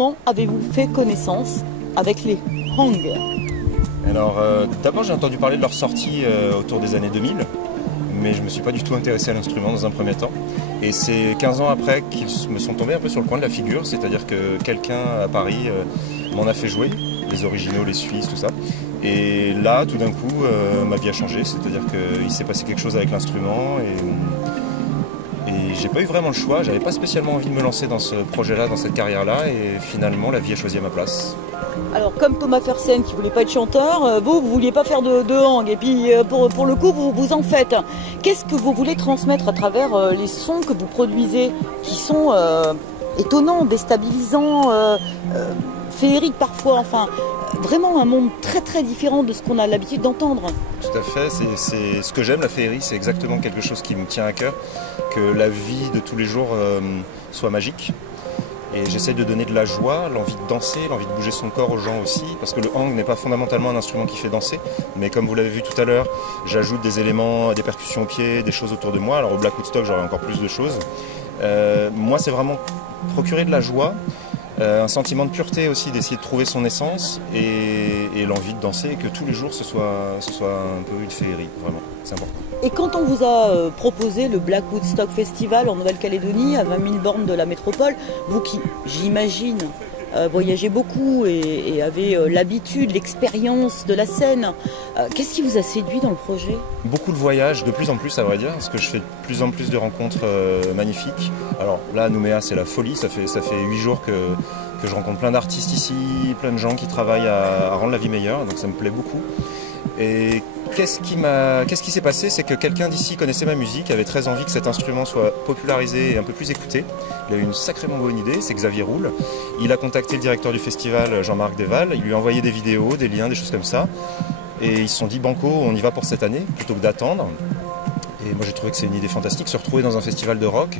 comment avez-vous fait connaissance avec les Hang? Alors, d'abord j'ai entendu parler de leur sortie autour des années 2000, mais je ne me suis pas du tout intéressé à l'instrument dans un premier temps. Et c'est 15 ans après qu'ils me sont tombés un peu sur le coin de la figure, c'est-à-dire que quelqu'un à Paris m'en a fait jouer, les originaux, les Suisses, tout ça. Et là, tout d'un coup, ma vie a changé, c'est-à-dire qu'il s'est passé quelque chose avec l'instrument et j'ai pas eu vraiment le choix, j'avais pas spécialement envie de me lancer dans ce projet-là, dans cette carrière-là, et finalement la vie a choisi à ma place. Alors comme Thomas Fersen qui voulait pas être chanteur, vous vouliez pas faire de Hang, et puis pour le coup vous en faites. Qu'est-ce que vous voulez transmettre à travers les sons que vous produisez, qui sont étonnants, déstabilisants, féeriques parfois, enfin vraiment un monde très très différent de ce qu'on a l'habitude d'entendre. Tout à fait, c'est ce que j'aime, la féerie, c'est exactement quelque chose qui me tient à cœur, que la vie de tous les jours soit magique. Et j'essaie de donner de la joie, l'envie de danser, l'envie de bouger son corps aux gens aussi, parce que le hang n'est pas fondamentalement un instrument qui fait danser, mais comme vous l'avez vu tout à l'heure, j'ajoute des éléments, des percussions au pied, des choses autour de moi. Alors au Black Woodstock, j'aurai encore plus de choses. Moi, c'est vraiment procurer de la joie, un sentiment de pureté aussi, d'essayer de trouver son essence et l'envie de danser, et que tous les jours ce soit un peu une féerie, vraiment, c'est important. Et quand on vous a proposé le Black Woodstock Festival en Nouvelle-Calédonie, à 20 000 bornes de la métropole, vous qui, j'imagine, voyagez beaucoup et avez l'habitude, l'expérience de la scène, qu'est-ce qui vous a séduit dans le projet? Beaucoup de voyages, de plus en plus à vrai dire, parce que je fais de plus en plus de rencontres magnifiques. Alors là, à Nouméa, c'est la folie, ça fait 8 jours que je rencontre plein d'artistes ici, plein de gens qui travaillent à rendre la vie meilleure, donc ça me plaît beaucoup. Et qu'est-ce qui s'est passé, c'est que quelqu'un d'ici connaissait ma musique, avait très envie que cet instrument soit popularisé et un peu plus écouté. Il a eu une sacrément bonne idée, c'est Xavier Roule. Il a contacté le directeur du festival, Jean-Marc Desval, il lui a envoyé des vidéos, des liens, des choses comme ça. Et ils se sont dit, banco, on y va pour cette année, plutôt que d'attendre. Et moi j'ai trouvé que c'est une idée fantastique, se retrouver dans un festival de rock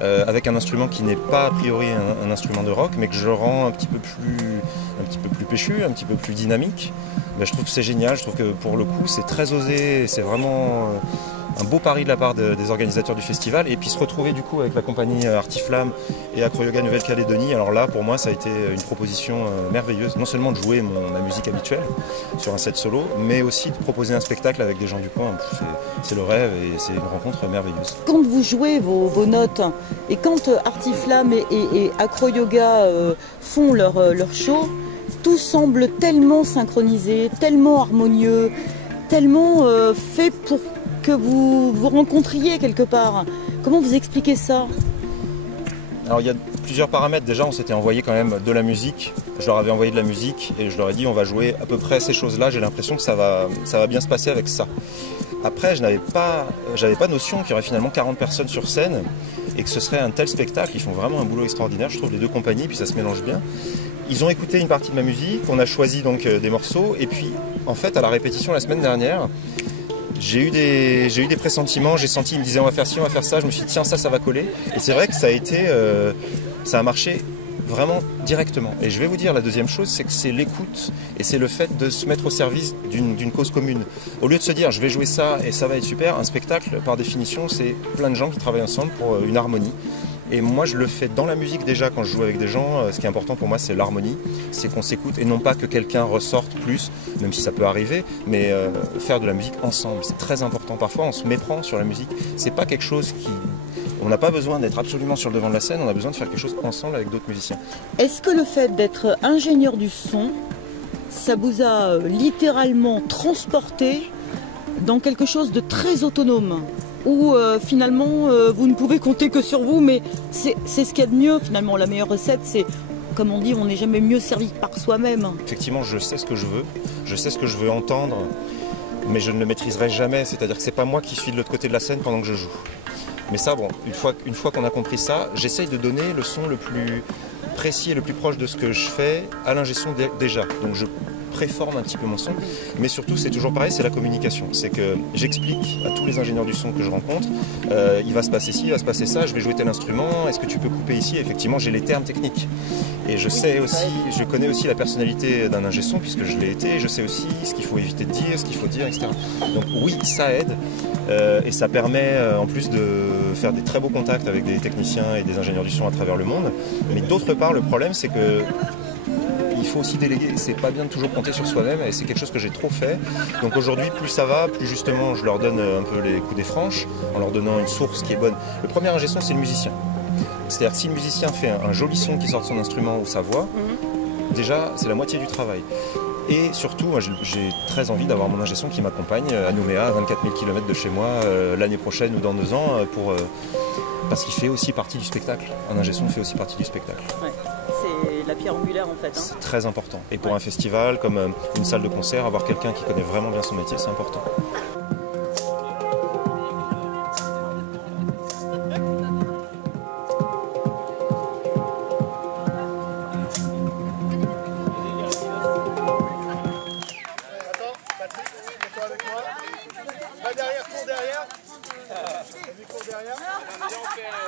avec un instrument qui n'est pas a priori un instrument de rock, mais que je rends un petit peu plus péchu, un petit peu plus dynamique. Ben, je trouve que c'est génial, je trouve que pour le coup c'est très osé, c'est vraiment un beau pari de la part des organisateurs du festival. Et puis se retrouver du coup avec la compagnie Artiflamme et Acro-Yoga Nouvelle-Calédonie, alors là pour moi ça a été une proposition merveilleuse, non seulement de jouer ma musique habituelle sur un set solo, mais aussi de proposer un spectacle avec des gens du coin. C'est le rêve et c'est une rencontre merveilleuse. Quand vous jouez vos notes et quand Artiflamme et Acro-Yoga font leur show, tout semble tellement synchronisé, tellement harmonieux, tellement fait pour que vous vous rencontriez quelque part. Comment vous expliquez ça? Alors il y a plusieurs paramètres. Déjà on s'était envoyé quand même de la musique. Je leur avais envoyé de la musique et je leur ai dit on va jouer à peu près ces choses-là. J'ai l'impression que ça va bien se passer avec ça. Après j'avais pas notion qu'il y aurait finalement 40 personnes sur scène et que ce serait un tel spectacle. Ils font vraiment un boulot extraordinaire, je trouve, les deux compagnies, puis ça se mélange bien. Ils ont écouté une partie de ma musique, on a choisi donc des morceaux, et puis en fait à la répétition la semaine dernière, j'ai eu des pressentiments, j'ai senti, ils me disaient on va faire ci, on va faire ça, je me suis dit tiens ça va coller, et c'est vrai que ça a marché vraiment directement. Et je vais vous dire la deuxième chose, c'est que c'est l'écoute et c'est le fait de se mettre au service d'une cause commune. Au lieu de se dire je vais jouer ça et ça va être super, un spectacle par définition c'est plein de gens qui travaillent ensemble pour une harmonie. Et moi je le fais dans la musique déjà quand je joue avec des gens. Ce qui est important pour moi c'est l'harmonie, c'est qu'on s'écoute et non pas que quelqu'un ressorte plus, même si ça peut arriver, mais faire de la musique ensemble, c'est très important. Parfois on se méprend sur la musique, c'est pas quelque chose qui... On n'a pas besoin d'être absolument sur le devant de la scène, on a besoin de faire quelque chose ensemble avec d'autres musiciens. Est-ce que le fait d'être ingénieur du son, ça vous a littéralement transporté dans quelque chose de très autonome? Où finalement vous ne pouvez compter que sur vous, mais c'est ce qu'il y a de mieux finalement. La meilleure recette, c'est, comme on dit, on n'est jamais mieux servi que par soi-même. Effectivement, je sais ce que je veux entendre, mais je ne le maîtriserai jamais, c'est-à-dire que c'est pas moi qui suis de l'autre côté de la scène pendant que je joue. Mais ça, bon, une fois qu'on a compris ça, j'essaye de donner le son le plus précis et le plus proche de ce que je fais à l'ingé son déjà. Donc préforme un petit peu mon son. Mais surtout, c'est toujours pareil, c'est la communication. C'est que j'explique à tous les ingénieurs du son que je rencontre, il va se passer ci, il va se passer ça, je vais jouer tel instrument, est-ce que tu peux couper ici? Effectivement, j'ai les termes techniques. Et je sais aussi, je connais aussi la personnalité d'un ingé son, puisque je l'ai été, je sais aussi ce qu'il faut éviter de dire, ce qu'il faut dire, etc. Donc oui, ça aide, et ça permet en plus de faire des très beaux contacts avec des techniciens et des ingénieurs du son à travers le monde. Mais d'autre part, le problème, c'est que il faut aussi déléguer, c'est pas bien de toujours compter sur soi-même et c'est quelque chose que j'ai trop fait. Donc aujourd'hui, plus ça va, plus justement je leur donne un peu les coups des franches en leur donnant une source qui est bonne. Le premier ingé son, c'est le musicien. C'est-à-dire que si le musicien fait un joli son qui sort de son instrument ou sa voix, déjà c'est la moitié du travail. Et surtout, moi, j'ai très envie d'avoir mon ingé son qui m'accompagne à Nouméa, à 24 000 km de chez moi, l'année prochaine ou dans 2 ans, parce qu'il fait aussi partie du spectacle. Un ingé son fait aussi partie du spectacle. Ouais. C'est la pierre angulaire en fait. Hein. C'est très important. Et pour un festival, comme une salle de concert, avoir quelqu'un qui connaît vraiment bien son métier, c'est important. Derrière, cours derrière. Vas-y, cours derrière.